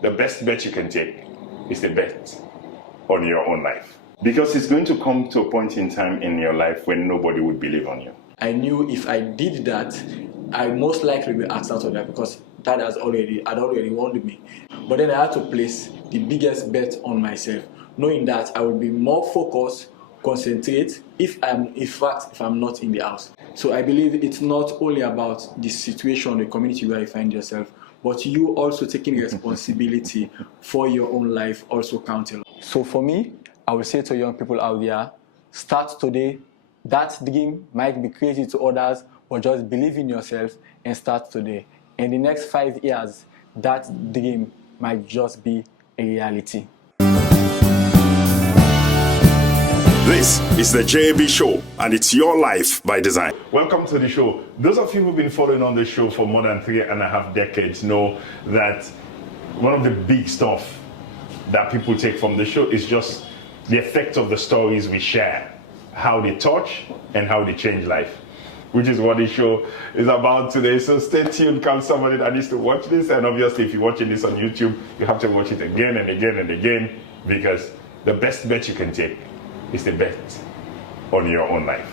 the best bet you can take is the bet on your own life. Because it's going to come to a point in time in your life when nobody would believe on you. I knew if I did that, I most likely be asked out of that because Dad had already warned me. But then I had to place the biggest bet on myself, knowing that I would be more focused, concentrate if I'm not in the house. So I believe it's not only about the situation, the community where you find yourself, but you also taking responsibility for your own life also counting. So for me, I will say to young people out there, start today. That dream might be crazy to others, but just believe in yourself and start today. In the next 5 years, that dream might just be a reality. This is the JB Show, and it's your life by design. Welcome to the show. Those of you who've been following on the show for more than 3.5 decades know that one of the big stuff that people take from the show is just the effect of the stories we share, how they touch and how they change life, which is what the show is about today. So stay tuned, come somebody that needs to watch this. And obviously, if you're watching this on YouTube, you have to watch it again and again and again, because the best bet you can take is the bet on your own life.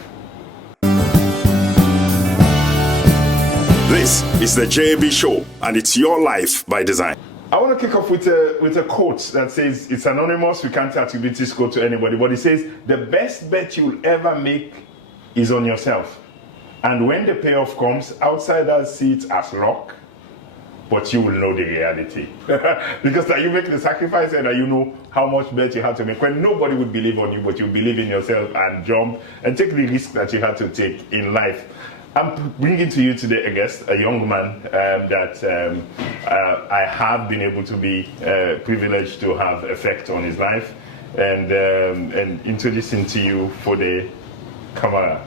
This is the JB Show, and it's your life by design. I want to kick off with a quote that says, it's anonymous, we can't attribute this quote to anybody, but it says, the best bet you'll ever make is on yourself. And when the payoff comes, outsiders see it as luck, but you will know the reality. Because that you make the sacrifice and that you know how much bet you had to make when nobody would believe on you, but you believe in yourself and jump and take the risk that you had to take in life. I'm bringing to you today a guest, a young man that I have been able to be privileged to have effect on his life, and introducing to you Foday Kamara.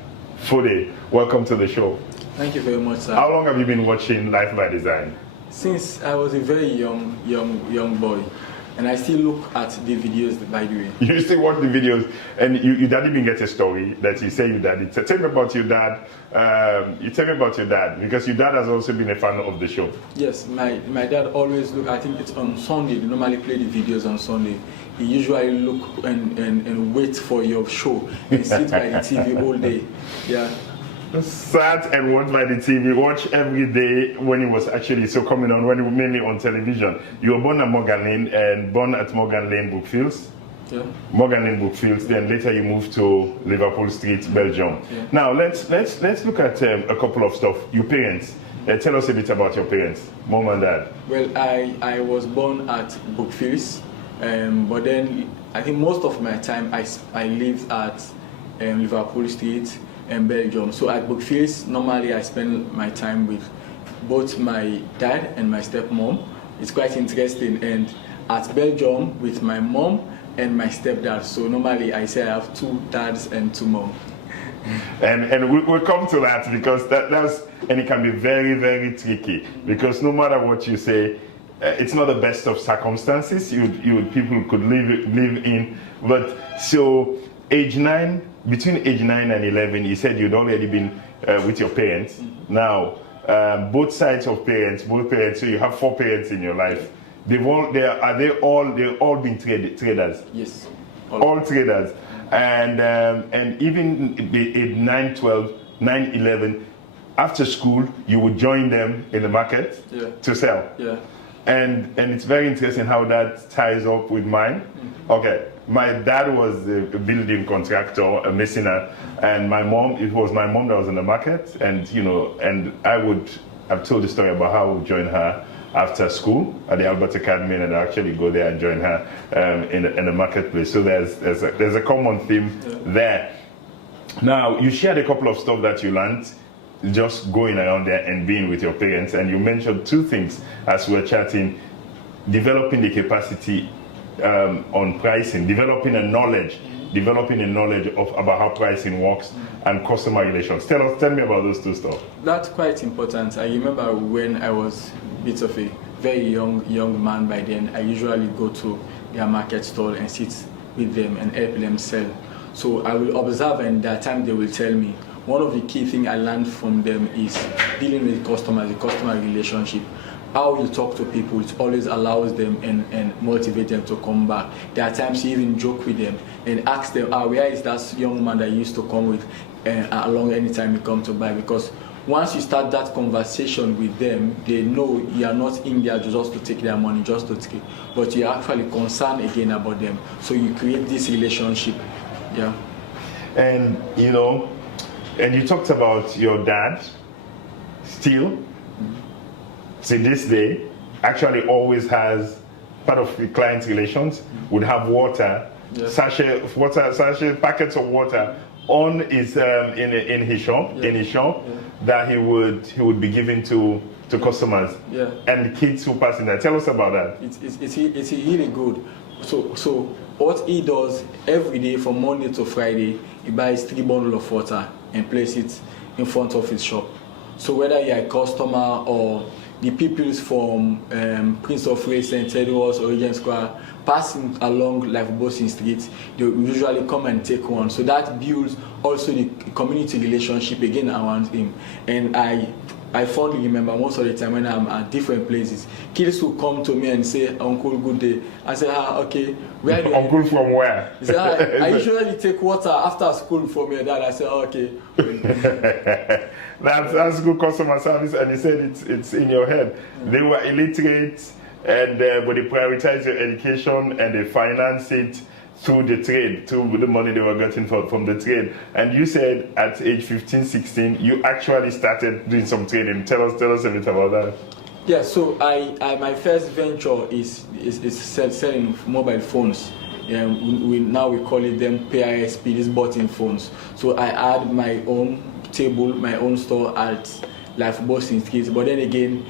Foday, welcome to the show. Thank you very much, sir. How long have you been watching Life by Design? Since I was a very young boy, and I still look at the videos, by the way. You still watch the videos, and you dad even get a story that you say your dad. Tell me about your dad. You tell me about your dad, because your dad has also been a fan of the show. Yes, my dad always look. I think it's on Sunday. They normally play the videos on Sunday. He usually look and wait for your show and sit by the TV all day. Yeah. Sat and watched by the TV, watched every day when it was actually coming on, when it was mainly on television. You were born at Morgan Lane and born at Morgan Lane Brookfields. Yeah. Morgan Lane Brookfields. Then later you moved to Liverpool Street, Belgium. Yeah. Now let's look at a couple of stuff. Your parents. Tell us a bit about your parents, mom and dad. Well, I was born at Brookfields, but then I think most of my time I lived at Liverpool Street in Belgium. So at Brookfields, normally I spend my time with both my dad and my stepmom. It's quite interesting. And at Belgium with my mom and my stepdad. So normally I say I have 2 dads and 2 moms. And we'll come to that, because that's it can be very, very tricky, because no matter what you say, it's not the best of circumstances people could live in. But so between age 9 and 11, you said you'd already been with your parents. Mm-hmm. Now, both sides of parents, so you have 4 parents in your life. They've all been traders. Yes. All traders. And even at 9, 12, 9, 11, after school, you would join them in the market to sell. Yeah. And it's very interesting how that ties up with mine. Mm-hmm. Okay. My dad was a building contractor, a masonry, and it was my mom that was in the market, and I've told the story about how I would join her after school at the Albert Academy, and I'd actually go there and join her in the marketplace. So there's a common theme there. Now, you shared a couple of stuff that you learned just going around there and being with your parents, and you mentioned 2 things as we were chatting: developing the capacity on pricing, developing a knowledge about how pricing works, and customer relations. Tell me about those 2 stuff. That's quite important. I remember when I was a bit of a very young man by then, I usually go to their market stall and sit with them and help them sell. So I will observe, and that time they will tell me. One of the key things I learned from them is dealing with customers, the customer relationship. how you talk to people, it always allows them and motivate them to come back. There are times you even joke with them and ask them, where is that young man that you used to come with along anytime you come to buy? Because once you start that conversation with them, they know you are not in there just to take their money, just to take, but you're actually concerned again about them. So you create this relationship. Yeah. And you know, and you talked about your dad still to this day actually always has part of the client relations would have water, sachet packets of water on his in his shop that he would be giving to customers and the kids who pass in there. Tell us about that. It's really good. So what he does every day from Monday to Friday, he buys 3 bundles of water and place it in front of his shop. So whether you're a customer or the people from Prince of Wales, St. Edwards or Regent Square passing along like Bossing Street, they usually come and take one. So that builds also the community relationship again around him. And I fondly remember most of the time when I'm at different places, kids will come to me and say, "Uncle, good day." I say, okay, where do you... Uncle from where? He say, I usually take water after school from your dad. I say, okay. That's good customer service, and he said it's in your head. They were illiterate, and but they prioritize your education and they finance it through the trade, through the money they were getting from the trade. And you said at age 15, 16, you actually started doing some trading. Tell us a bit about that. Yeah, so I my first venture is selling mobile phones. We call it them PISP, these button phones. So I had my own table, my own store at Life Bossing Street. But then again,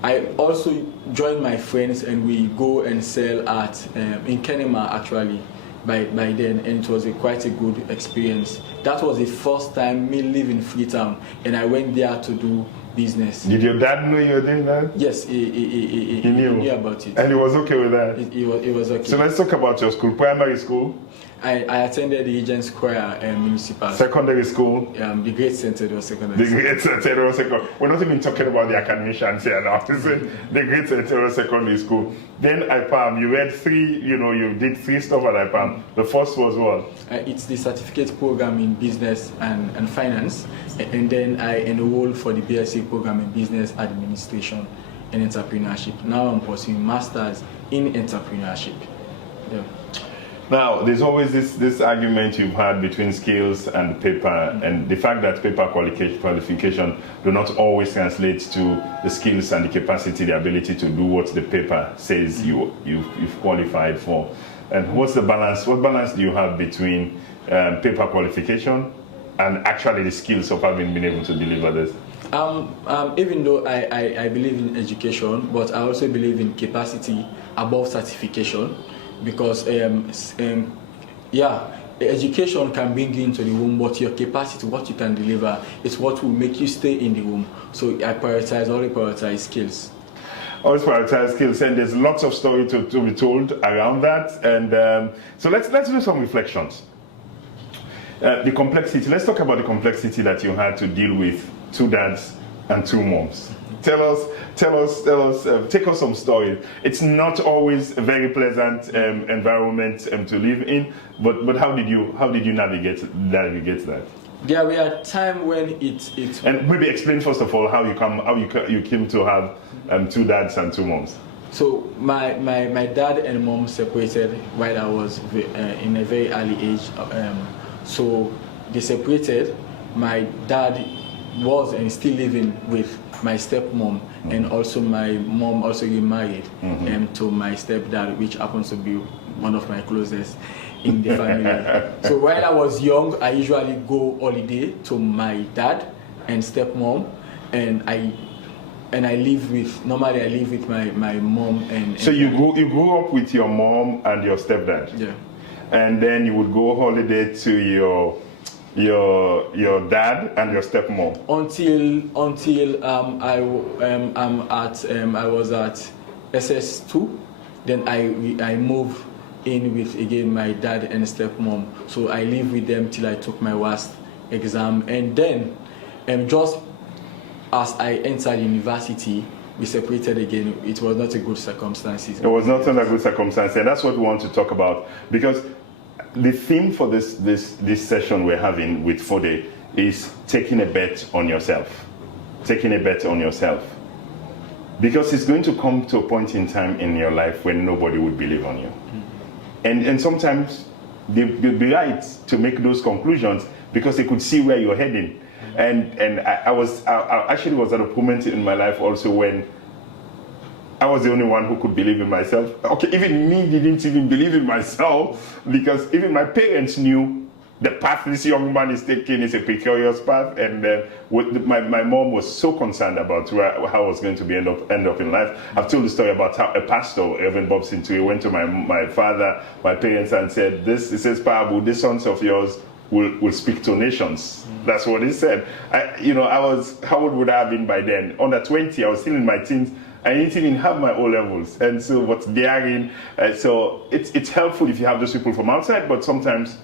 I also join my friends and we go and sell at in Kenema actually by then, and it was quite a good experience. That was the first time me leaving Freetown, and I went there to do business. Did your dad know you were doing that? Yes, he knew about it. And he was okay with that? He was okay. So let's talk about your school. Primary school? I attended the Regent Square Municipal. Secondary school? The Great St. Edward Secondary School. The Great St. Edward Secondary. We're not even talking about the academicians here now. The Great St. Edward Secondary School. Then IPAM, you read you did 3 stuff at IPAM. The first was what? It's the certificate program in business and finance. And then I enrolled for the BSc program in business administration and entrepreneurship. Now I'm pursuing masters in entrepreneurship. Yeah. Now, there's always this argument you've had between skills and paper, and the fact that paper qualification do not always translate to the skills and the capacity, the ability to do what the paper says you've qualified for. And what's the balance? What balance do you have between paper qualification and actually the skills of having been able to deliver this? Even though I believe in education, but I also believe in capacity above certification. Because education can bring you into the room, but your capacity, what you can deliver, is what will make you stay in the room. So I only prioritize skills. Always prioritize skills, and there's lots of story to be told around that. And so let's do some reflections. The complexity. Let's talk about the complexity that you had to deal with 2 dads and 2 moms. Tell us, take us some stories. It's not always a very pleasant environment to live in, but how did you navigate that? There were times when it and maybe explain first of all how you came to have 2 dads and 2 moms. So my dad and mom separated while I was in a very early age. So they separated. My dad was and still living with my stepmom, and also my mom also remarried to my stepdad, which happens to be one of my closest in the family. So while I was young, I usually go holiday to my dad and stepmom, and I live with my mom and so you grew up with your mom and your stepdad. Yeah. And then you would go holiday to your dad and your stepmom until I was at SS2. Then I moved in with again my dad and stepmom. So I lived with them till I took my last exam, and then just as I entered university, we separated again. It was not a good circumstances. It was not a good circumstance, and that's what we want to talk about, because the theme for this session we're having with Foday is taking a bet on yourself. Taking a bet on yourself. Because it's going to come to a point in time in your life when nobody would believe on you. And sometimes they'll be right to make those conclusions because they could see where you're heading. And I actually was at a moment in my life also when I was the only one who could believe in myself. Okay, even me didn't even believe in myself, because even my parents knew the path this young man is taking is a precarious path, and my mom was so concerned about how I was going to be end up in life. I've told the story about how a pastor, Evan Bobson, he went to my father, my parents, and said, "This, it says, Pablo, these sons of yours will speak to nations." That's what he said. How old would I have been by then? Under 20, I was still in my teens. I didn't even have my O levels, and so what's daring. So it's helpful if you have those people from outside, but sometimes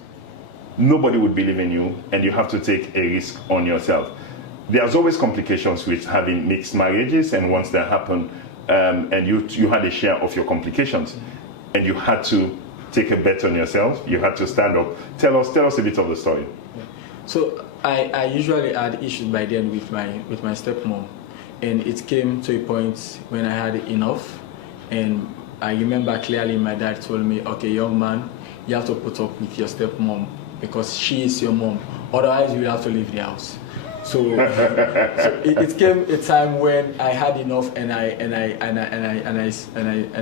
nobody would believe in you, and you have to take a risk on yourself. There's always complications with having mixed marriages, and once that happen, and you had a share of your complications, and you had to take a bet on yourself. You had to stand up. Tell us a bit of the story. So I usually had issues by then with my stepmom, and it came to a point when I had enough. And I remember clearly my dad told me, "Okay, young man, you have to put up with your stepmom because she is your mom. Otherwise, you will have to leave the house." So it came a time when I had enough, and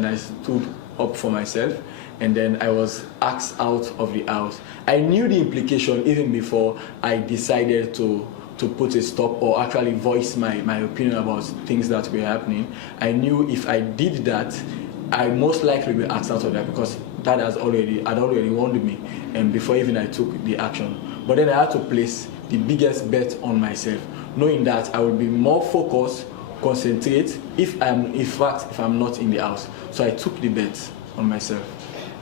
I stood up for myself, and then I was asked out of the house. I knew the implication even before I decided to put a stop or actually voice my opinion about things that were happening. I knew if I did that, I most likely be asked out of that, because that had already warned me, and before even I took the action. But then I had to place the biggest bet on myself, knowing that I would be more focused, concentrate if I'm not in the house. So I took the bet on myself.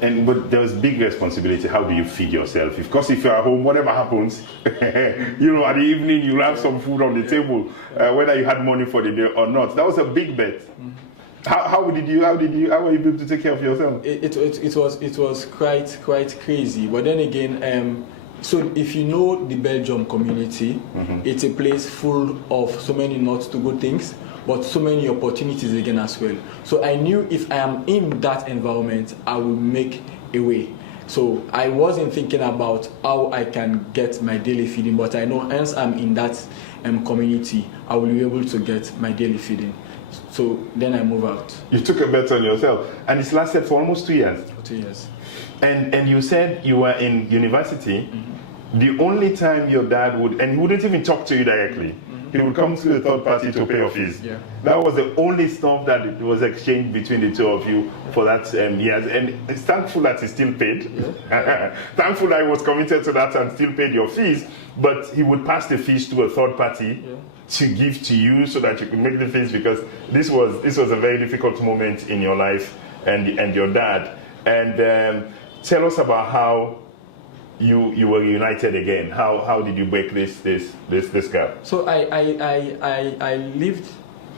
But there's big responsibility. How do you feed yourself? Of course, if you're at home, whatever happens, at the evening you'll have some food on the table, whether you had money for the day or not. That was a big bet. How were you able to take care of yourself? It was quite crazy. But then again, so if you know the Belgium community, it's a place full of so many not too good things, but so many opportunities again as well. So I knew if I am in that environment, I will make a way. So I wasn't thinking about how I can get my daily feeding, but I know once I'm in that community, I will be able to get my daily feeding. So then I move out. You took a bet on yourself, and it's lasted for almost 2 years. For 2 years. And you said you were in university. The only time your dad would, and he wouldn't even talk to you directly. He would come to the third party to pay your fees. Yeah. That was the only stuff that was exchanged between the two of you for that years. And it's thankful that he still paid. Yeah. Thankful that he was committed to that and still paid your fees. But he would pass the fees to a third party to give to you so that you could make the fees, because this was a very difficult moment in your life and your dad. And tell us about how you were reunited again. How did you break this gap? So I lived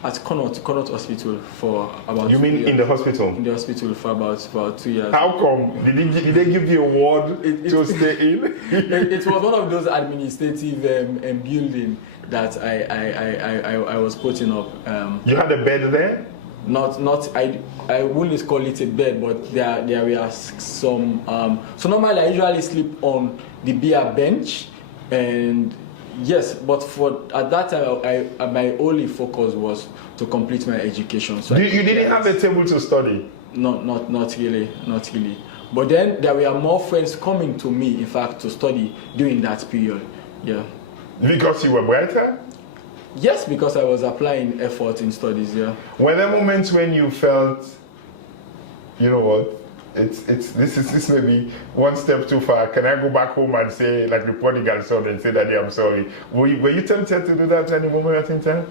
at Connaught Hospital for about 2 years. You mean in the hospital? In the hospital for about 2 years. How come? Did they give you a ward to stay in? It was one of those administrative building that I was putting up. You had a bed there? I wouldn't call it a bed, but there were some. So normally I usually sleep on the beer bench, and yes, but at that time my only focus was to complete my education. So you didn't have a table to study? Not really. But then there were more friends coming to me, in fact, to study during that period. Yeah. Because you were brighter? Yes, because I was applying effort in studies, yeah. Were there moments when you felt, you know what, this may be one step too far. Can I go back home and say, like the prodigal son, and say, Daddy, I'm sorry? Were you tempted to do that at any moment in time?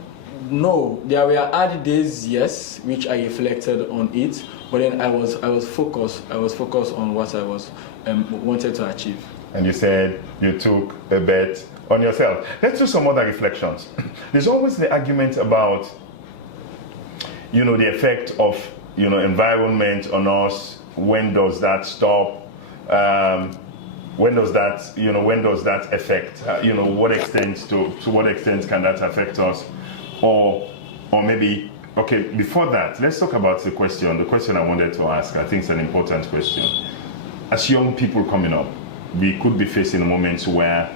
No, there were hard days, yes, which I reflected on it, but then I was focused on what I was wanted to achieve. And you said you took a bet on yourself. Let's do some other reflections. There's always the argument about the effect of, environment on us. When does that stop? When does that affect? What extent to what extent can that affect us? Or maybe, okay, before that, let's talk about the question I wanted to ask. I think it's an important question. As young people coming up, we could be facing moments where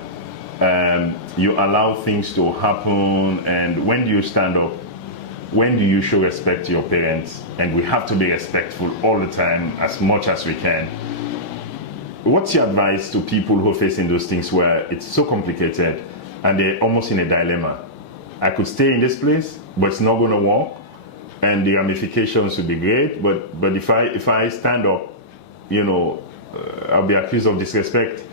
you allow things to happen, and when do you stand up? When do you show respect to your parents? And we have to be respectful all the time, as much as we can. What's your advice to people who are facing those things where it's so complicated and they're almost in a dilemma? I could stay in this place, but it's not going to work, and the ramifications would be great. But if I stand up, I'll be accused of disrespect.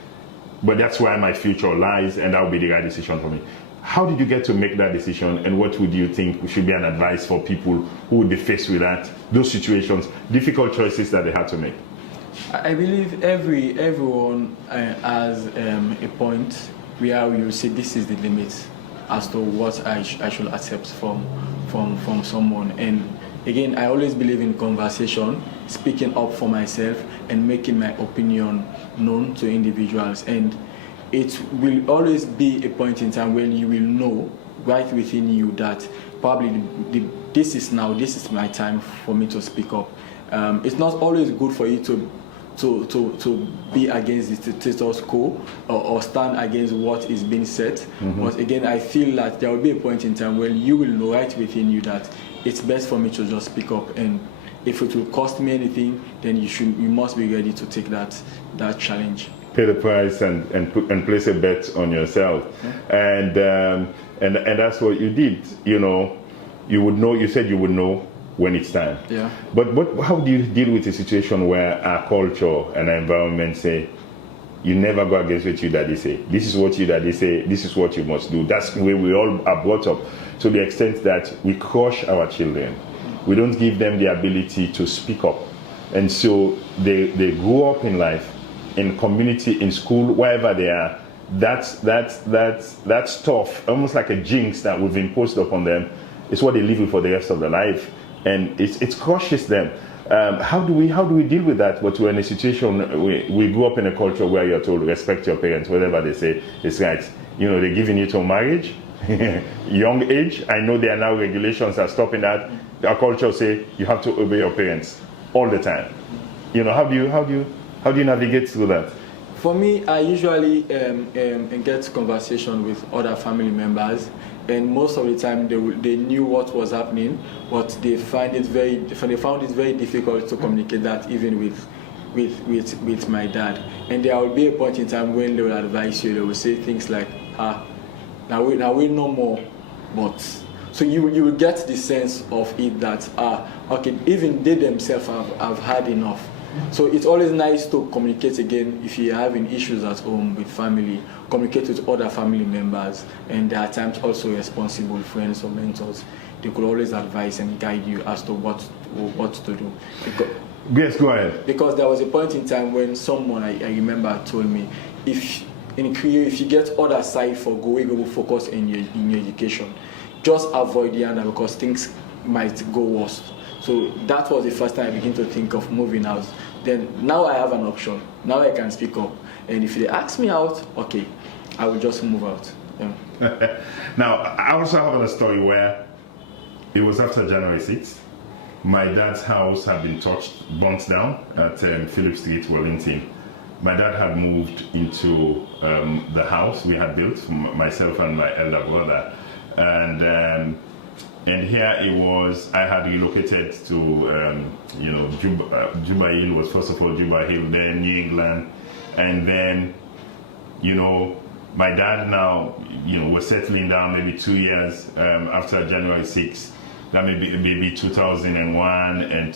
But that's where my future lies, and that will be the right decision for me. How did you get to make that decision, and what would you think should be an advice for people who would be faced with those situations, difficult choices that they had to make? I believe everyone has a point where you say this is the limit as to what I should accept from someone. And again, I always believe in conversation, speaking up for myself, and making my opinion known to individuals. And it will always be a point in time when you will know right within you that probably this is my time for me to speak up. It's not always good for you to be against the status quo or stand against what is being said. Mm-hmm. But again, I feel that there will be a point in time when you will know right within you that it's best for me to just speak up, and if it will cost me anything, then you must be ready to take that challenge. Pay the price and place a bet on yourself. Yeah. And that's what you did. You would know. You said you would know when it's time. Yeah. But how do you deal with a situation where our culture and our environment say, you never go against what your daddy say. This is what your daddy say. This is what you must do. That's the way we all are brought up, to the extent that we crush our children. We don't give them the ability to speak up. And so they grow up in life, in community, in school, wherever they are. That's tough, almost like a jinx that we've imposed upon them. It's what they live with for the rest of their life, and it crushes them. How do we deal with that? But we're in a situation, we grew up in a culture where you're told respect your parents, whatever they say is right. They're giving you to marriage, young age. I know there are now regulations that are stopping that. Our culture say you have to obey your parents all the time. How do you navigate through that? For me, I usually get conversation with other family members, and most of the time they knew what was happening, but they found it very difficult to communicate that even with my dad. And there will be a point in time when they will advise you. They will say things like, now we know more, but so you will get the sense of it that okay, even they themselves have had enough. So it's always nice to communicate again if you're having issues at home with family, communicate with other family members, and there are times also responsible friends or mentors. They could always advise and guide you as to what to do. Yes, go ahead. Because there was a point in time when someone I remember told me, if you get other side for go focus in your education, just avoid the other because things might go worse. So that was the first time I began to think of moving out. Then now I have an option. Now I can speak up. And if they ask me out, okay, I will just move out. Yeah. Now, I also have a story where it was after January 6th. My dad's house had been burnt down at Phillip Street, Wellington. My dad had moved into the house we had built, myself and my elder brother. And here it was, I had relocated to, Juba Hill was first of all Juba Hill, then New England. And then, my dad now, was settling down maybe 2 years after January 6th. That maybe 2001, and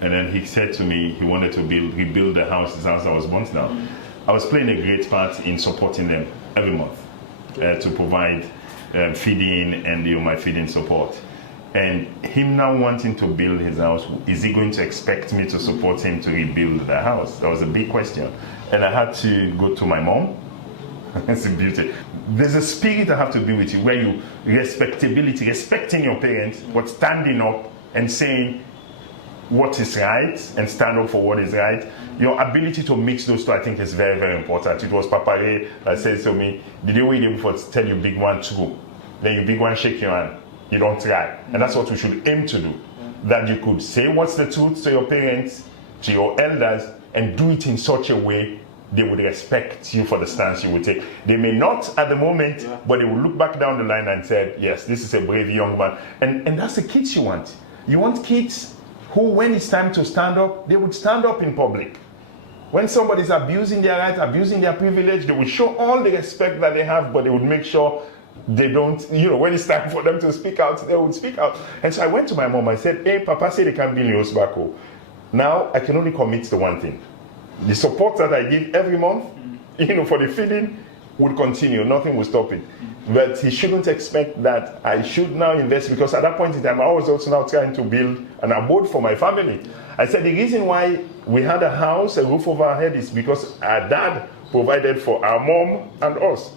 then he said to me he wanted to rebuild his house that was burnt down. Mm-hmm. I was playing a great part in supporting them every month to provide feeding and my feeding support. And him now wanting to build his house, is he going to expect me to support him to rebuild the house? That was a big question. And I had to go to my mom. It's a beauty. there's a spirit that have to be with you where you respecting your parents, but standing up and saying what is right and stand up for what is right. Your ability to mix those two, I think, is very, very important. It was Papa Ray that said to me, did you wait able to tell you big one true? Then you big one shake your hand. You don't try. And that's what we should aim to do. That you could say what's the truth to your parents, to your elders, and do it in such a way they would respect you for the stance you would take. They may not at the moment, but they will look back down the line and say, yes, this is a brave young man. And that's the kids you want. You want kids who, when it's time to stand up, they would stand up in public. When somebody's abusing their rights, abusing their privilege, they will show all the respect that they have, but they would make sure they don't, when it's time for them to speak out, they would speak out. And so I went to my mom, I said, hey, Papa said they can't be in Osbako. Now I can only commit to one thing. The support that I give every month, for the feeding, would continue. Nothing will stop it. But he shouldn't expect that I should now invest, because at that point in time, I was also now trying to build an abode for my family. I said the reason why we had a house, a roof over our head, is because our dad provided for our mom and us.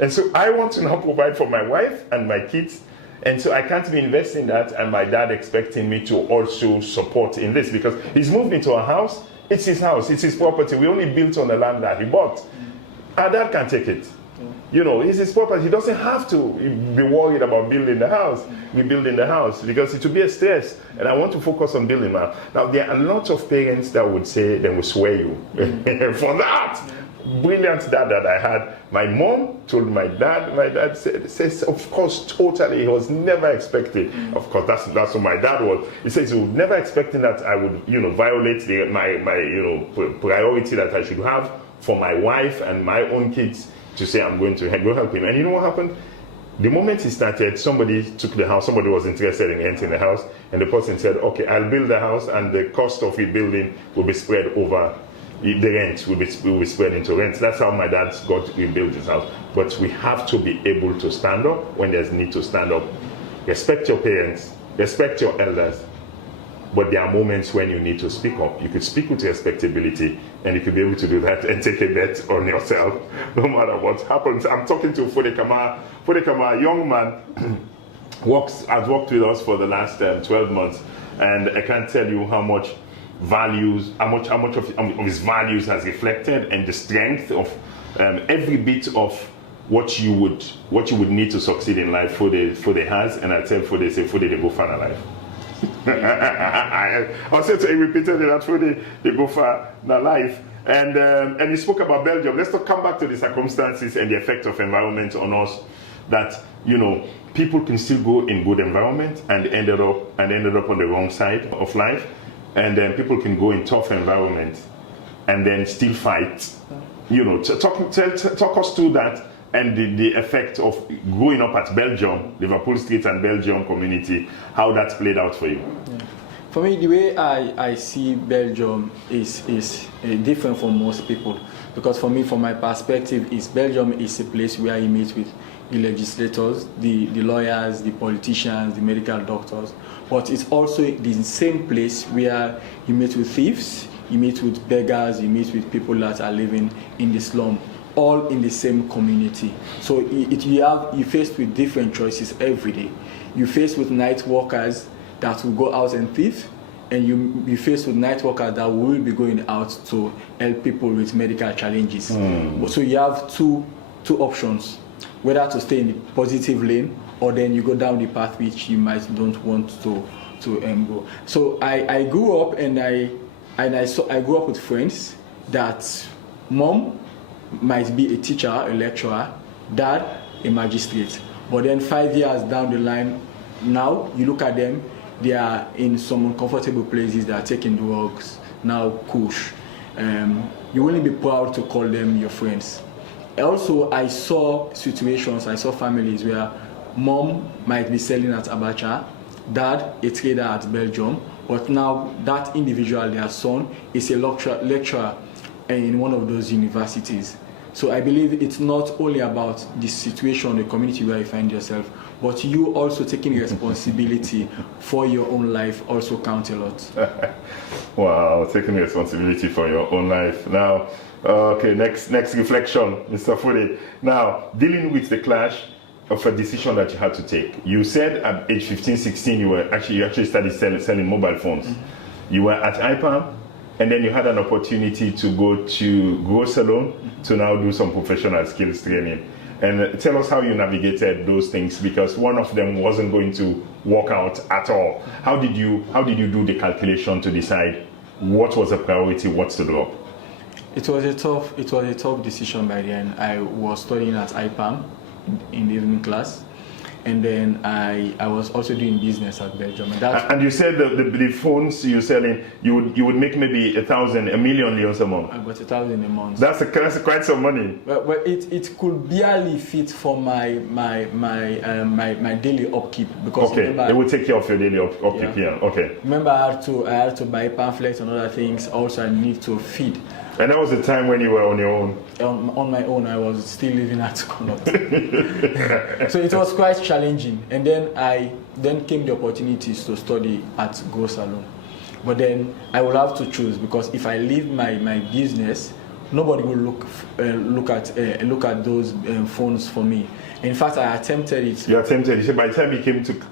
And so I want to now provide for my wife and my kids. And so I can't be investing that and my dad expecting me to also support in this, because he's moved into a house. It's his house, it's his property. We only built on the land that he bought. Our dad can take it. It's his property. He doesn't have to be worried about building the house. We build in the house because it will be a stress. And I want to focus on building now. Now, there are lots of parents that would say, they will swear you for that. Brilliant dad that I had. My mom told my dad says, of course, totally, he was never expecting. Of course, that's what my dad was. He says he was never expecting that I would, violate my priority that I should have for my wife and my own kids, to say I'm going to help him. And you know what happened? The moment he started, somebody took the house, somebody was interested in renting the house, and the person said, okay, I'll build the house, and the cost of rebuilding will be spread over. The rent will be spread into rent. That's how my dad rebuilt his house. But we have to be able to stand up when there's need to stand up. Respect your parents, respect your elders, but there are moments when you need to speak up. You could speak with respectability, and you could be able to do that and take a bet on yourself, no matter what happens. I'm talking to Foday Kama. Foday Kama, a young man, has worked with us for the last 12 months, and I can't tell you how much of his values has reflected, and the strength of every bit of what you would need to succeed in life. Foday has, and I tell Foday, say Foday, they go far in life. I said to him repeatedly that Foday, they go far in life. And he spoke about Belgium. Let's come back to the circumstances and the effect of environment on us. That people can still go in good environment and ended up on the wrong side of life. And then people can go in tough environment and then still fight. Talk us through that and the effect of growing up at Belgium, Liverpool Street and Belgium community, how that played out for you. Yeah. For me, the way I see Belgium is different from most people. Because for me, from my perspective, Belgium is a place where you meet with the legislators, the lawyers, the politicians, the medical doctors. But it's also the same place where you meet with thieves, you meet with beggars, you meet with people that are living in the slum, all in the same community. So you faced with different choices every day. You faced with night workers that will go out and thief, and you faced with night workers that will be going out to help people with medical challenges. So you have two options, whether to stay in the positive lane, or then you go down the path which you might don't want to go. So I grew up and I grew up with friends that mom might be a teacher, a lecturer, dad a magistrate. But then 5 years down the line, now you look at them, they are in some uncomfortable places, they are taking drugs, now kush. You will be proud to call them your friends. Also, I saw families where mom might be selling at Abacha, dad a trader at Belgium, but now that individual, their son, is a lecturer in one of those universities. So I believe it's not only about the situation, the community where you find yourself, but you also taking responsibility for your own life also count a lot. Wow, taking responsibility for your own life. Now, okay, next reflection, Mr. Foday. Now, dealing with the clash of a decision that you had to take. You said at age 15, 16, you actually started selling mobile phones. You were at IPAM, and then you had an opportunity to go to Grow Salon to now do some professional skills training. And tell us how you navigated those things, because one of them wasn't going to work out at all. How did you do the calculation to decide what was a priority, what's to drop? It was a tough decision by then. I was studying at IPAM in the evening class, and then I was also doing business at Belgium. And you said the phones you're selling, you would make maybe 1,000, 1 million euros a month. About 1,000 a month. That's quite some money. Well, it could barely fit for my daily upkeep, because okay, remember, it would take care of your daily upkeep. Yeah. Okay. Remember, I had to buy pamphlets and other things. Also, I need to feed. And that was the time when you were on your own? On my own, I was still living at Connaught. So it was quite challenging. And then came the opportunities to study at Grow Salon. But then I will have to choose, because if I leave my business, nobody will look at those phones for me. In fact, I attempted it. You attempted it. So by the time you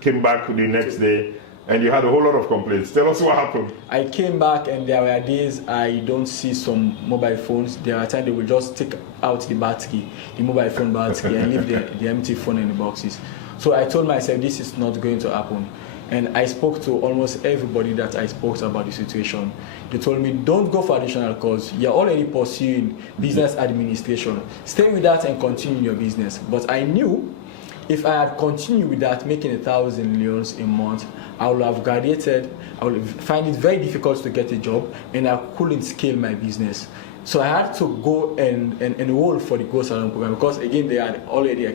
came back the next day, and you had a whole lot of complaints. Tell us what happened. I came back, and there were days I don't see some mobile phones. There are times they will just take out the battery, the mobile phone battery, and leave the empty phone in the boxes. So I told myself, this is not going to happen. And I spoke to almost everybody that I spoke to about the situation. They told me, don't go for additional course. You're already pursuing business administration. Stay with that and continue your business. But I knew if I had continued with that, making 1,000 euros a month, I would have graduated. I would find it very difficult to get a job, and I couldn't scale my business. So I had to go and enroll for the Grow Salon program, because again, they had already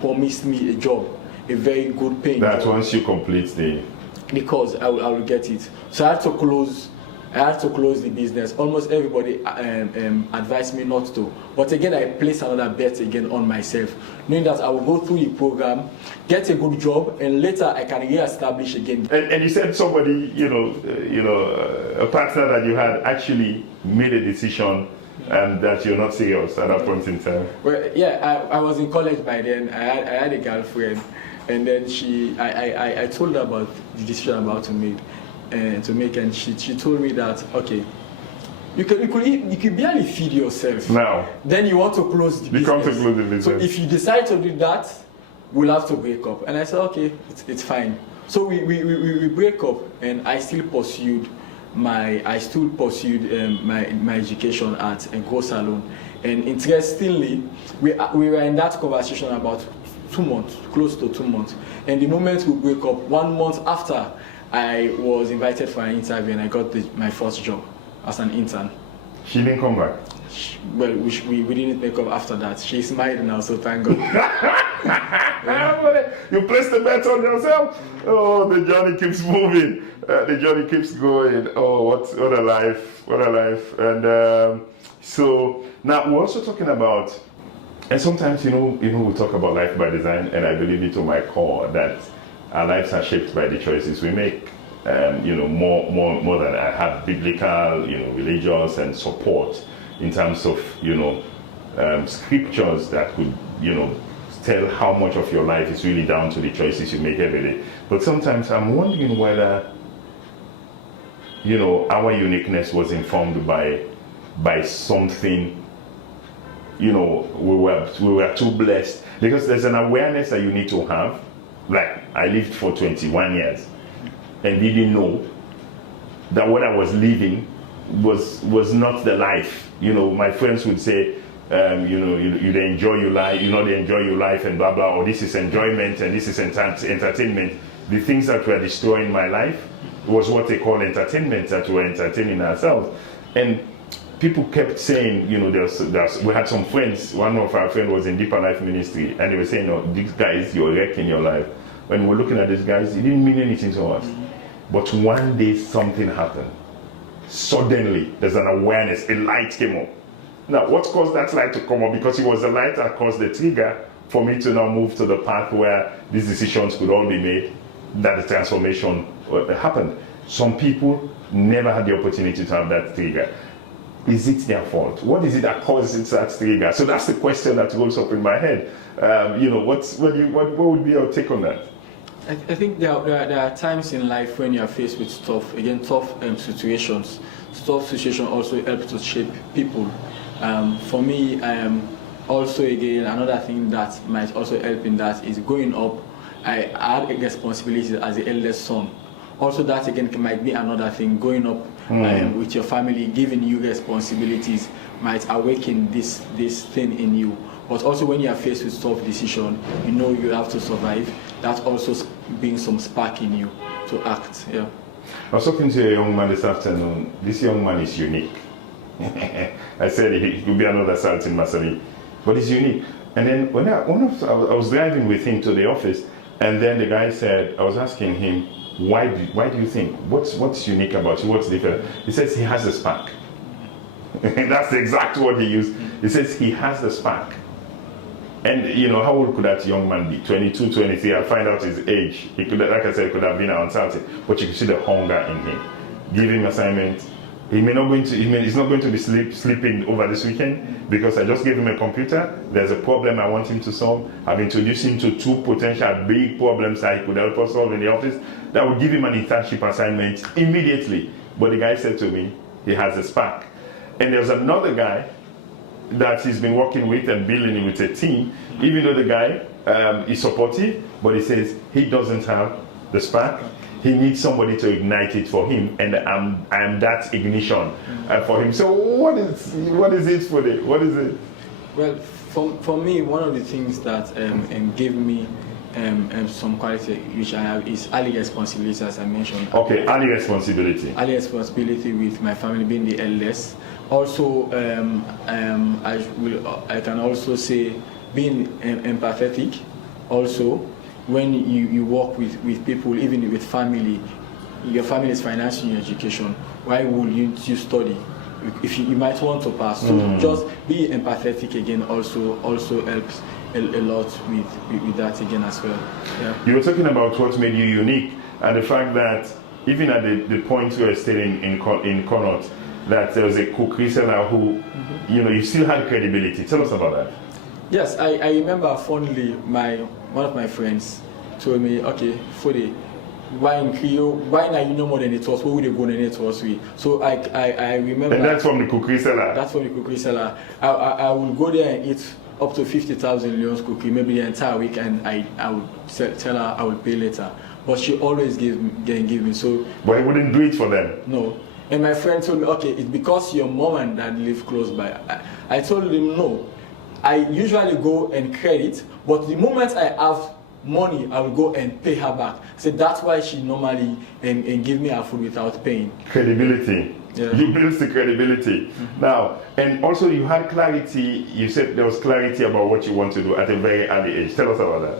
promised me a job, a very good paying that job. Once you complete the course, I will get it. So I had to close the business. Almost everybody advised me not to. But again, I placed another bet again on myself, knowing that I will go through the program, get a good job, and later I can re-establish again. And you said somebody, a partner that you had actually made a decision that you're not serious at that point in time. Well, yeah, I was in college by then. I had a girlfriend, and then I told her about the decision I'm about to make. And she told me that, okay, you could barely feed yourself. Now, then you want to close the business. You come to close the business. So if you decide to do that, we'll have to break up. And I said, okay, it's fine. So we break up, and I still pursued my education at Grow Salon. And interestingly, we were in that conversation about 2 months, close to 2 months. And the moment we break up, 1 month after, I was invited for an interview, and I got my first job as an intern. She didn't come back? Well, we didn't make up after that. She's married now, so thank God. You placed the bet on yourself? Oh, the journey keeps moving. The journey keeps going. Oh, what a life. What a life. And so now we're also talking about, and sometimes, we talk about life by design, and I believe it to my core that our lives are shaped by the choices we make. More than I have biblical, religious and support in terms of, scriptures that could, tell how much of your life is really down to the choices you make every day. But sometimes I'm wondering whether, our uniqueness was informed by something, we were too blessed, because there's an awareness that you need to have. Like, I lived for 21 years and didn't know that what I was living was not the life. My friends would say, you enjoy your life, enjoy your life and blah, blah, or this is enjoyment and this is entertainment. The things that were destroying my life was what they call entertainment, that we were entertaining ourselves. And people kept saying, we had some friends, one of our friends was in Deeper Life Ministry, and they were saying, these guys, you're wrecking your life. When we're looking at these guys, it didn't mean anything to us. But one day something happened. Suddenly, there's an awareness, a light came up. Now, what caused that light to come up? Because it was the light that caused the trigger for me to now move to the path where these decisions could all be made, that the transformation happened. Some people never had the opportunity to have that trigger. Is it their fault? What is it that causes that trigger? So that's the question that goes up in my head. What would be your take on that? I think there are times in life when you are faced with tough situations. Tough situation also helps to shape people. For me, also again, another thing that might also help in that is growing up, I had responsibilities as the eldest son. Also that again might be another thing. Growing up with your family, giving you responsibilities might awaken this thing in you. But also when you are faced with tough decision, you know you have to survive. That also brings some spark in you to act. Yeah. I was talking to a young man this afternoon. This young man is unique. I said he could be another Saltin Masari, but he's unique. And then when I was driving with him to the office, and then the guy said, I was asking him, why do you think? What's unique about you? What's different? He says he has a spark. That's the exact word he used. He says he has the spark. And how old could that young man be? 22, 23. I'll find out his age. He could, like I said, could have been around 30. But you can see the hunger in him. Give him assignments. He's not going to be sleeping over this weekend because I just gave him a computer. There's a problem I want him to solve. I've introduced him to 2 potential big problems that he could help us solve in the office. That would give him an internship assignment immediately. But the guy said to me, he has a spark. And there's another guy that he's been working with and building with a team, even though the guy is supportive, but he says he doesn't have the spark. He needs somebody to ignite it for him, and I'm that ignition for him. So what is it for the? What is it? Well, for me, one of the things that gave me some quality which I have is early responsibility, as I mentioned. Okay, early responsibility. Early responsibility with my family being the eldest. Also, I can also say being empathetic. Also, when you work with people, even with family, your family is financing your education. Why would you study? If you might want to pass. So just be empathetic again also helps a lot with that again as well. Yeah. You were talking about what made you unique and the fact that even at the point you were staying in Connaught, that there was a cook reseller who, you still had credibility. Tell us about that. Yes, I remember fondly one of my friends told me, okay, Foday, why now you know more than it was, what would you go and it was with? So I remember. And that's from the cookery seller? That's from the cookery seller. I will go there and eat up to 50,000 Leon's cookie, maybe the entire week, and I would tell her I will pay later. But she always gave me. So. But he wouldn't do it for them? No. And my friend told me, okay, it's because your mom and dad live close by. I told him no. I usually go and credit, but the moment I have money, I will go and pay her back. So that's why she normally and give me her food without paying. Credibility. Yeah. You build the credibility. Now, and also you had clarity. You said there was clarity about what you want to do at a very early age. Tell us about that.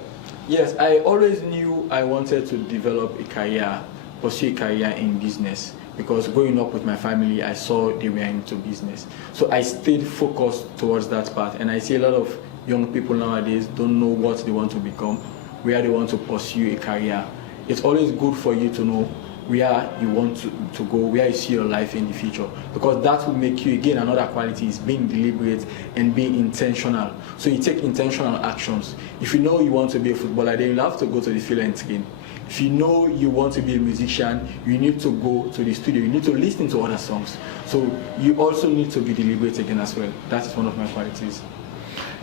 Yes, I always knew I wanted to develop a career, pursue a career in business. Because growing up with my family, I saw they were into business. So I stayed focused towards that path. And I see a lot of young people nowadays don't know what they want to become, where they want to pursue a career. It's always good for you to know where you want to go, where you see your life in the future. Because that will make you, again, another quality is being deliberate and being intentional. So you take intentional actions. If you know you want to be a footballer, then you'll have to go to the field and train. If you know you want to be a musician, you need to go to the studio, you need to listen to other songs. So you also need to be deliberate again as well. That is one of my qualities.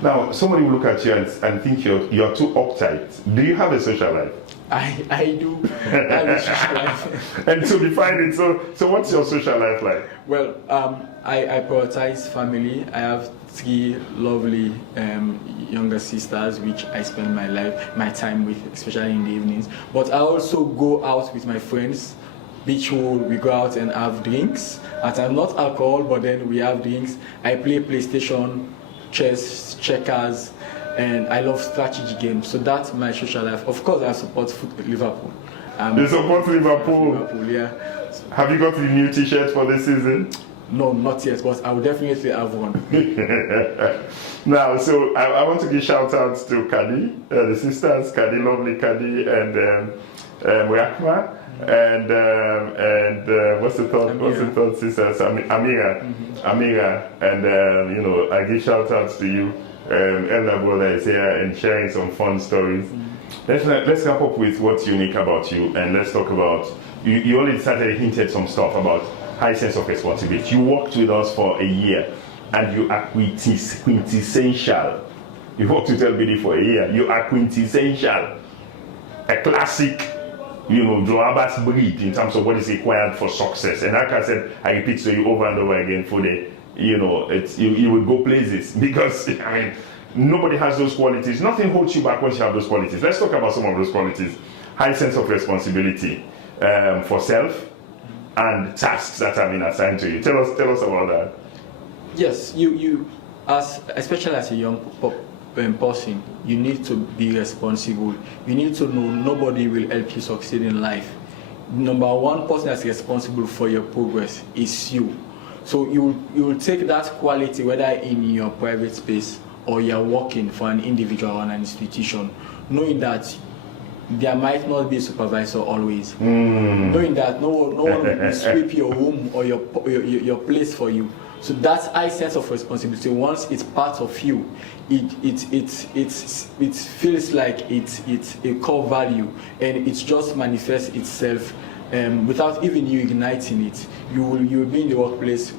Now, somebody will look at you and think you're too uptight. Do you have a social life? I do have a social life. And to define it, so what's your social life like? Well, I prioritize family. I have 3 lovely younger sisters, which I spend my time with, especially in the evenings. But I also go out with my friends. Beach road, we go out and have drinks. And I'm not alcohol, but then we have drinks. I play PlayStation, chess, checkers, and I love strategy games. So that's my social life. Of course, I support Liverpool. You support Liverpool? Liverpool, yeah. Have you got the new T-shirt for this season? No, not yet, but I will definitely have one. Now, so I want to give shout outs to Kadi, the sisters, Kadi, lovely Kadi, and Wakma, and what's the third? Amira. What's the third sister? Amira, Amira, and I give shout outs to you. Elder brother is here and sharing some fun stories. Let's wrap up with what's unique about you, and let's talk about you already started hinted some stuff about high sense of responsibility. You worked with us for a year, and you are quintessential. You worked with LBD for a year. You are quintessential, a classic, Joaba's breed in terms of what is required for success. And like I said, I repeat to you over and over again, Foday, you will go places because nobody has those qualities. Nothing holds you back once you have those qualities. Let's talk about some of those qualities. High sense of responsibility for self and tasks that have been assigned to you. Tell us about that. Yes, you especially as a young person, you need to be responsible. You need to know nobody will help you succeed in life. Number one person that's responsible for your progress is you. So you will take that quality, whether in your private space or you're working for an individual or an institution, knowing that there might not be a supervisor always. Knowing that no one will sweep your room or your place for you. So that high sense of responsibility, once it's part of you, it feels like it's a core value, and it just manifests itself without even you igniting it. You will be in the workplace,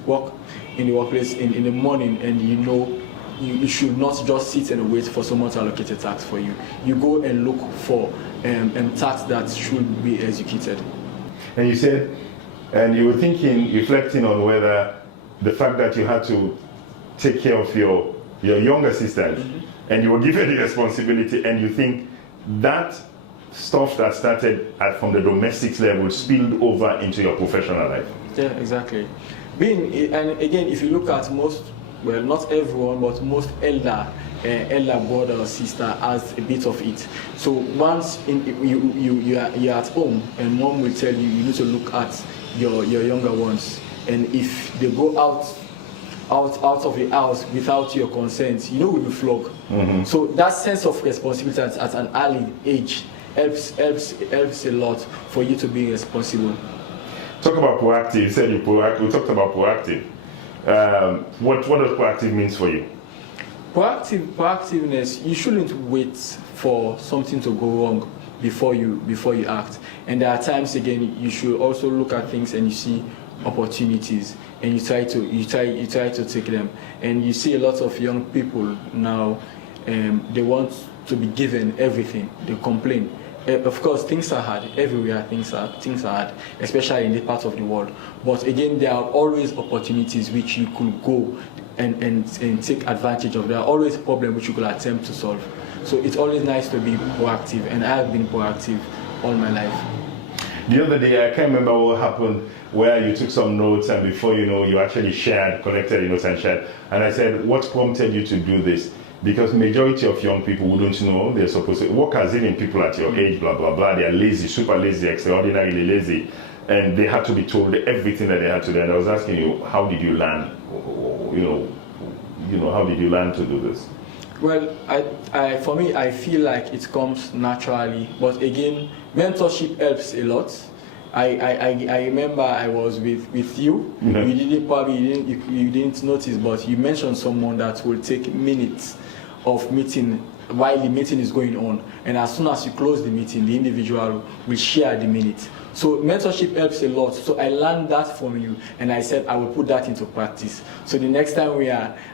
in the morning, and you should not just sit and wait for someone to allocate a task for you. You go and look for tasks that should be executed. And you said, and you were reflecting on whether the fact that you had to take care of your younger sisters, and you were given the responsibility, and you think that stuff that started from the domestic level spilled over into your professional life. Yeah, exactly. And again, if you look at most, well, not everyone, but most elder brother or sister has a bit of it. So once you're at home, and mom will tell you need to look at your younger ones, and if they go out of the house without your consent, will be flogged. So that sense of responsibility at an early age helps a lot for you to be responsible. Talk about proactive. You said we talked about proactive. What does proactive means for you? Proactiveness, you shouldn't wait for something to go wrong before you act. And there are times, again, you should also look at things and you see opportunities, and you try to take them. And you see a lot of young people now, they want to be given everything. They complain. Of course, things are hard everywhere. Things are hard, especially in the part of the world. But again, there are always opportunities which you could go and take advantage of. There are always problems which you could attempt to solve. So it's always nice to be proactive, and I have been proactive all my life. The other day, I can't remember what happened, where you took some notes, and before you actually collected the notes and shared. And I said, what prompted you to do this? Because majority of young people wouldn't know they're supposed to work, as even people at your age, blah, blah, blah. They're lazy, super lazy, extraordinarily lazy. And they had to be told everything that they had to do. And I was asking you, how did you learn? How did you learn to do this? Well, for me, I feel like it comes naturally. But again, mentorship helps a lot. I remember I was with you. You didn't notice, but you mentioned someone that will take minutes of meeting while the meeting is going on, and as soon as you close the meeting, the individual will share the minutes. So mentorship helps a lot. So I learned that from you, and I said I will put that into practice. So the next time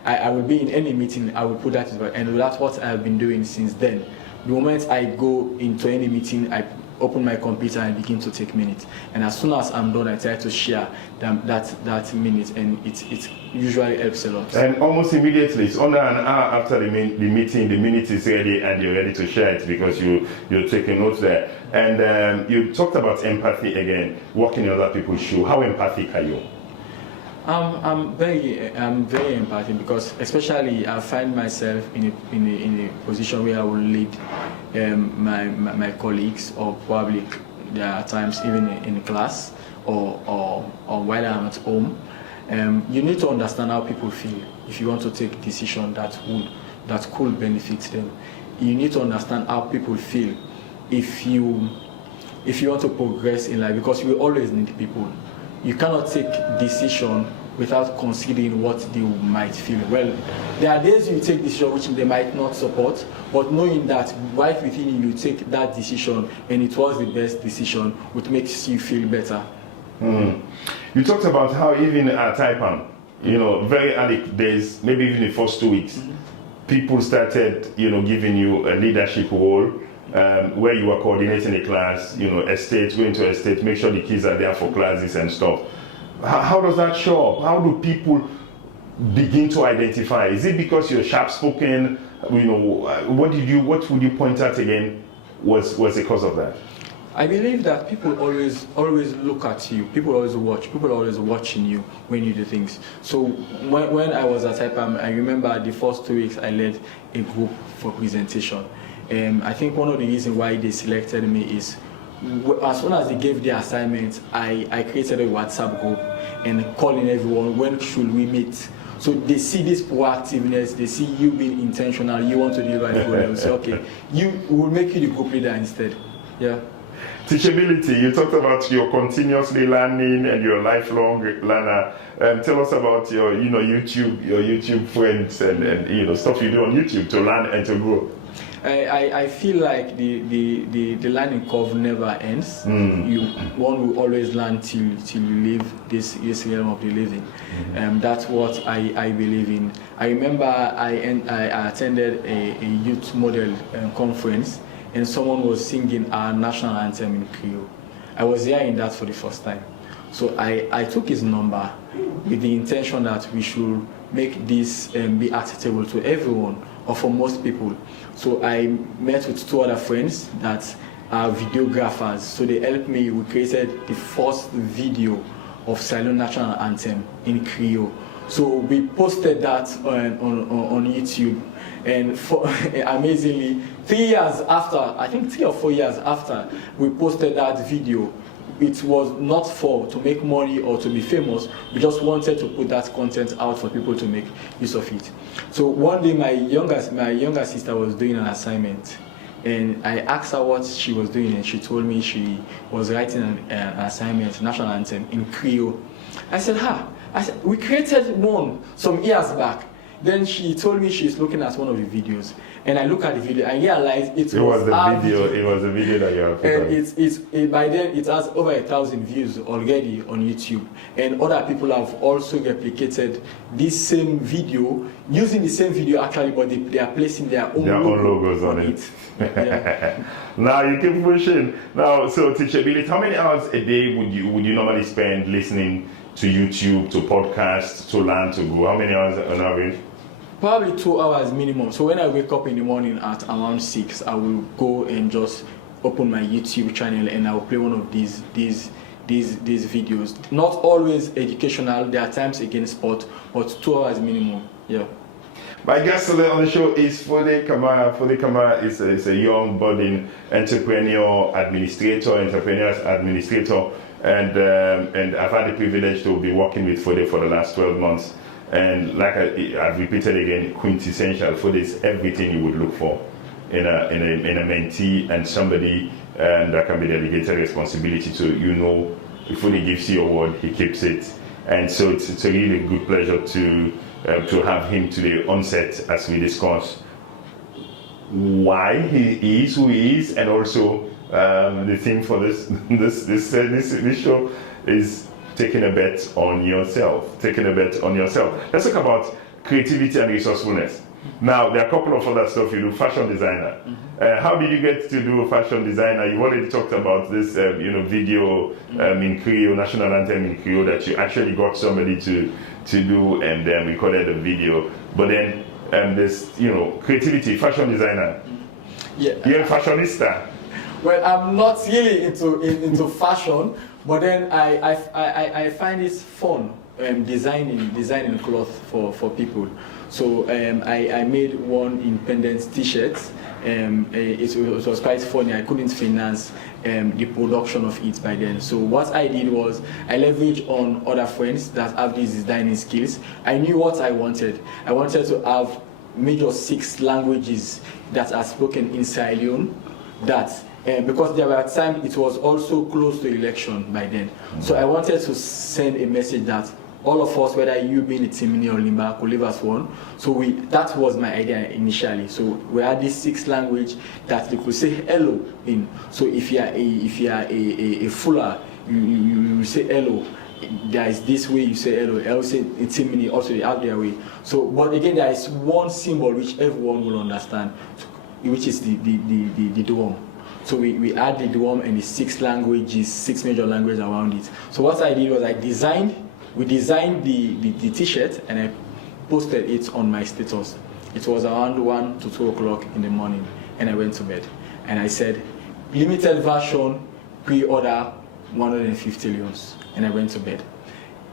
I will be in any meeting, I will put that into practice, and that's what I have been doing since then. The moment I go into any meeting, I open my computer and begin to take minutes, and as soon as I'm done, I try to share that minute, and it usually helps a lot. And almost immediately, it's under an hour after the meeting, the minute is ready, and you're ready to share it because you're taking notes there. And you talked about empathy again, walking in other people's shoes. How empathic are you? I'm very empathic, because especially I find myself in a position where I will lead my colleagues, or probably there are times even in class or while I'm at home, You need to understand how people feel if you want to take a decision that could benefit them. You need to understand how people feel if you want to progress in life, because you will always need people. You cannot take decision without considering what they might feel. Well, there are days you take decision which they might not support, but knowing that right within you take that decision and it was the best decision, which makes you feel better. You talked about how even at Taipan, very early days, maybe even the first 2 weeks, people started, giving you a leadership role, where you were coordinating the class, estate, going to estate, make sure the kids are there for classes and stuff. How does that show up? How do people begin to identify? Is it because you're sharp-spoken? What would you point at again was the cause of that? I believe that people always look at you. People always watch. People are always watching you when you do things. So when I was at IPAM, I remember the first 2 weeks I led a group for presentation. I think one of the reasons why they selected me is as soon as they gave the assignment, I created a WhatsApp group and calling everyone, when should we meet? So they see this proactiveness, they see you being intentional, you want to deliver it well. They say, okay, we'll make you the group leader instead. Yeah. Teachability, you talked about your continuously learning and your lifelong learner. Tell us about your YouTube friends and stuff you do on YouTube to learn and to grow. I feel like the learning curve never ends. One will always learn till you leave this realm of the living. That's what I believe in. I remember I attended a youth model conference, and someone was singing our national anthem in Creole. I was hearing that for the first time. So I took his number with the intention that we should make this be accessible to everyone, or for most people. So I met with 2 other friends that are videographers. So they helped me. We created the first video of Salon National Anthem in Creole. So we posted that on YouTube. And amazingly, 3 years after, I think 3 or 4 years after we posted that video, it was not to make money or to be famous. We just wanted to put that content out for people to make use of it. So one day my younger sister was doing an assignment, and I asked her what she was doing, and she told me she was writing an assignment, national anthem in Creole. I said, we created one some years back. Then she told me she's looking at one of the videos, and I look at the video and realized it was the video. It was the video that you have. And by then it has over 1,000 views already on YouTube, and other people have also replicated this same video, using the same video actually, but they are placing their own logos on it. Yeah. Now you keep pushing. Now, so teachability. How many hours a day would you normally spend listening to YouTube, to podcasts, to learn, to grow? How many hours on average? Probably 2 hours minimum. So when I wake up in the morning at around 6, I will go and just open my YouTube channel and I will play one of these videos. Not always educational. There are times against sport, but 2 hours minimum. Yeah. My guest today on the show is Foday Kamara. Foday Kamara is a young budding entrepreneur administrator, and I've had the privilege to be working with Foday for the last 12 months. And like I've repeated again, quintessential. Foday is everything you would look for in a mentee, and somebody that can be delegated responsibility to. If Foday gives you a word, he keeps it. And so it's a really good pleasure to have him today on set as we discuss why he is who he is, and also the theme for this show is taking a bet on yourself. Let's talk about creativity and resourcefulness. Now, there are a couple of other stuff you do. Fashion designer. How did you get to do fashion designer? You already talked about this, video in Creole, national anthem in Creole, that you actually got somebody to do and then recorded a video. But then this, creativity, fashion designer. Yeah. You're a fashionista. Well, I'm not really into fashion, but then I find it fun designing clothes for people. So I made one independent T-shirt. It was quite funny. I couldn't finance the production of it by then. So what I did was I leveraged on other friends that have these designing skills. I knew what I wanted. I wanted to have major 6 languages that are spoken in Sierra Leone, that because there were times it was also close to election by then. So I wanted to send a message that all of us, whether you being a Timini or Limba, could live as one. So that was my idea initially. So we had this 6 language that they could say hello in. So if you are a Fula, you say hello. There is this way you say hello. I will say in Timini also they have their way. So, but again, there is one symbol which everyone will understand, which is the Duom. So we add the Duom and the 6 languages, 6 major languages around it. So what I did was we designed the t-shirt and I posted it on my status. It was around 1 to 2 o'clock in the morning and I went to bed. And I said, limited version, pre-order 150 leons. And I went to bed.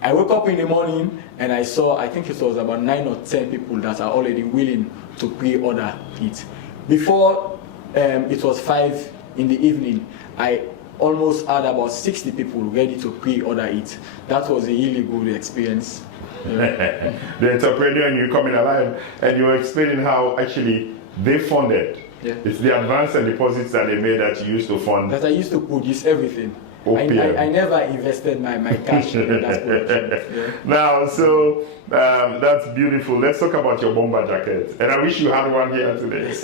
I woke up in the morning and I saw, I think it was about 9 or 10 people that are already willing to pre-order it. Before it was 5 in the evening, I almost had about 60 people ready to pre-order it. That was a really good experience. The entrepreneur and you coming alive and you were explaining how actually they funded. Yeah. It's the advance and deposits that they made that you used to fund. That I used to produce everything. I never invested my cash in that production. Yeah. Now, so that's beautiful. Let's talk about your bomber jacket. And I wish you had one here today.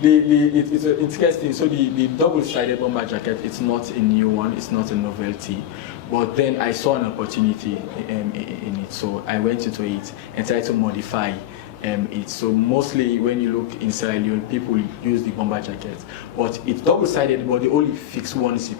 It's interesting. So the double-sided bomber jacket, it's not a new one. It's not a novelty. But then I saw an opportunity in it. So I went into it and tried to modify it. So mostly when you look in Sierra Leone, people use the bomber jacket. But it's double-sided, but they only fix one zip.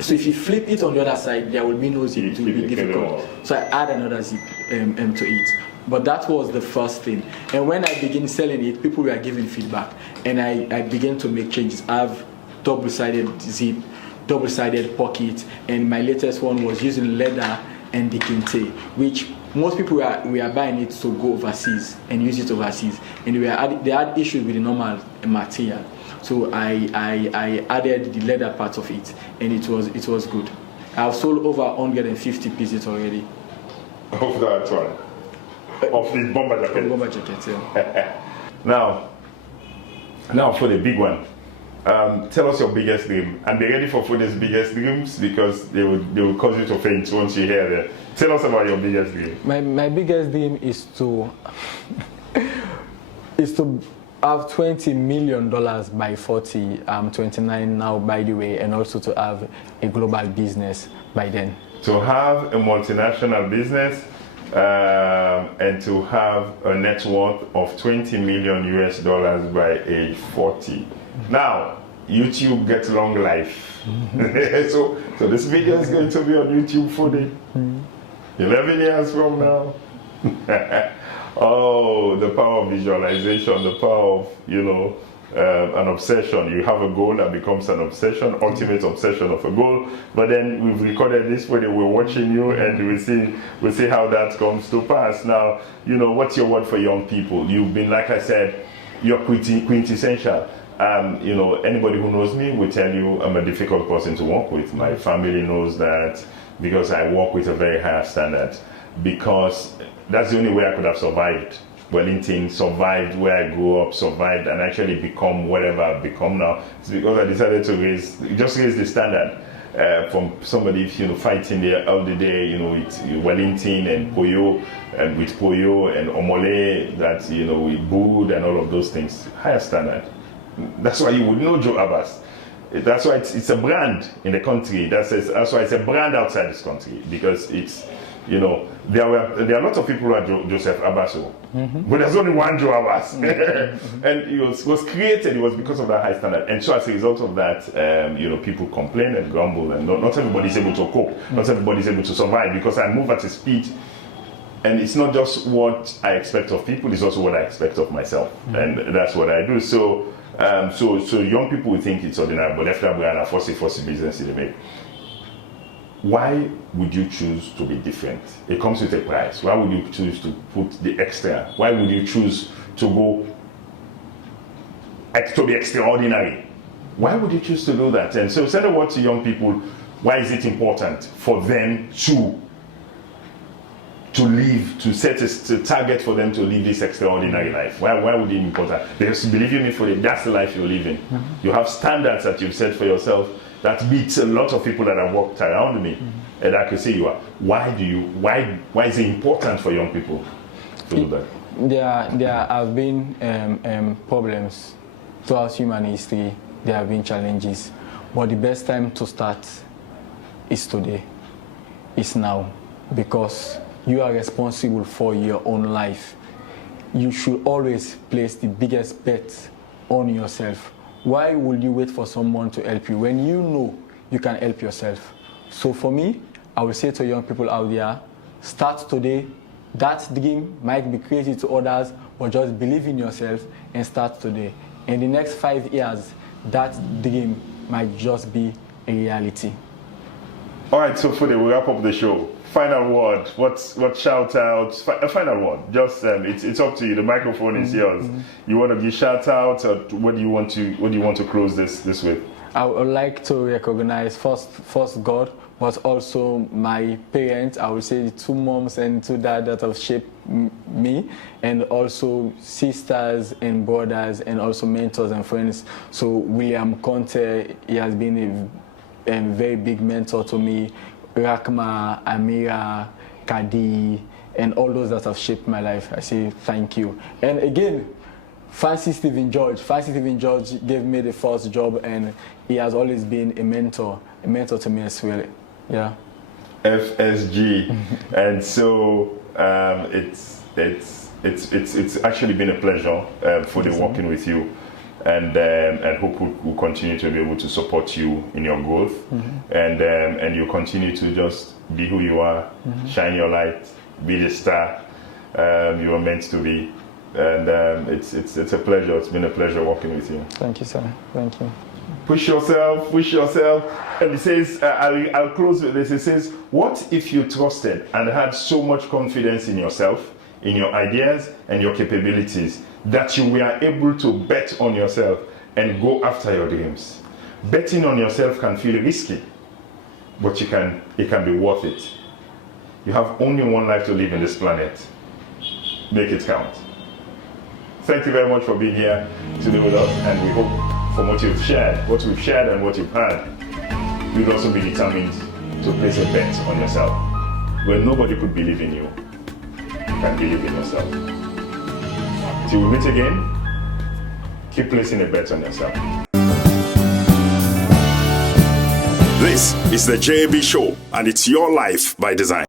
So if you flip it on the other side, there will be no zip. It will be difficult. So I add another zip to it. But that was the first thing. And when I began selling it, people were giving feedback. And I began to make changes. I have double-sided zip, double-sided pocket, and my latest one was using leather and the kente, which most people were buying it to go overseas and use it overseas. And they had issues with the normal material. So I added the leather part of it, and it was good. I've sold over 150 pieces already. Of that one? Of the bomber jacket? Of bomber jacket, yeah. Now for the big one. Tell us your biggest dream, and be ready for Foday's biggest dreams because they will cause you to faint once you hear them. Tell us about your biggest dream. My biggest dream is to have $20 million by 40. I'm 29 now, by the way, and also to have a global business by then. To have a multinational business and to have a net worth of $20 million US by age 40. Now, YouTube gets long life. so this video is going to be on YouTube for 11 years from now. Oh, the power of visualization, the power of, an obsession. You have a goal that becomes an obsession, ultimate obsession of a goal. But then we've recorded this video, we're watching you, and we'll see how that comes to pass. Now, what's your word for young people? You've been, like I said, you're quintessential. Anybody who knows me will tell you I'm a difficult person to work with. My family knows that because I work with a very high standard. Because that's the only way I could have survived Wellington, survived where I grew up, survived and actually become whatever I've become now. It's because I decided to raise the standard from somebody fighting there all the day, with Wellington and Poyo, and with Poyo and Omole, that with Bood and all of those things. Higher standard. That's why you would know Joe Abbas. That's why it's a brand in the country. That's why it's a brand outside this country, because it's there are a lot of people who are Joseph Abaso, but there's only one Joe Abbas. And it was created, it was because of that high standard. And so as a result of that, people complain and grumble, and not everybody is able to cope, not everybody is able to survive, because I move at a speed, and it's not just what I expect of people, it's also what I expect of myself. And that's what I do. So young people will think it's ordinary, but after brand, force business they make. Why would you choose to be different? It comes with a price. Why would you choose to put the extra? Why would you choose to go to be extraordinary? Why would you choose to do that? And so send a word to young people. Why is it important for them to live, to set a target for them to live this extraordinary life? Why would it be important? Because believe you me, Foday, that's the life you're living. You have standards that you've set for yourself that beats a lot of people that have walked around me, and I could say you are. Why is it important for young people to do that? There have been problems throughout human history. There have been challenges, but the best time to start is today, is now, because you are responsible for your own life. You should always place the biggest bet on yourself. Why would you wait for someone to help you when you know you can help yourself? So for me, I will say to young people out there, start today. That dream might be crazy to others, but just believe in yourself and start today. In the next 5 years, that dream might just be a reality. All right, so Foday, we wrap up the show. Final word. What shout out? A final word. Just it's up to you. The microphone is yours. You want to give shout out, or what do you want to close this with? I would like to recognize first God, but also my parents. I would say the 2 moms and 2 dads that have shaped me, and also sisters and brothers, and also mentors and friends. So William Conte, he has been a very big mentor to me. Rakma, Amira, Kadi, and all those that have shaped my life. I say thank you. And again, Fancy Stephen George. Fancy Stephen George gave me the first job, and he has always been a mentor to me as well. Yeah. FSG. And so it's actually been a pleasure for the working with you. And hope we'll continue to be able to support you in your growth, and you continue to just be who you are, shine your light, be the star you are meant to be, and it's a pleasure. It's been a pleasure working with you. Thank you, sir. Thank you. Push yourself. And it says, I'll close with this. It says, what if you trusted and had so much confidence in yourself, in your ideas and your capabilities, that you were able to bet on yourself and go after your dreams? Betting on yourself can feel risky, but it can be worth it. You have only one life to live in this planet. Make it count. Thank you very much for being here today with us, and we hope from what we've shared and what you've heard, you'll also be determined to place a bet on yourself. When nobody could believe in you, you can believe in yourself. Till we meet again, keep placing a bet on yourself. This is the JB Show, and it's your life by design.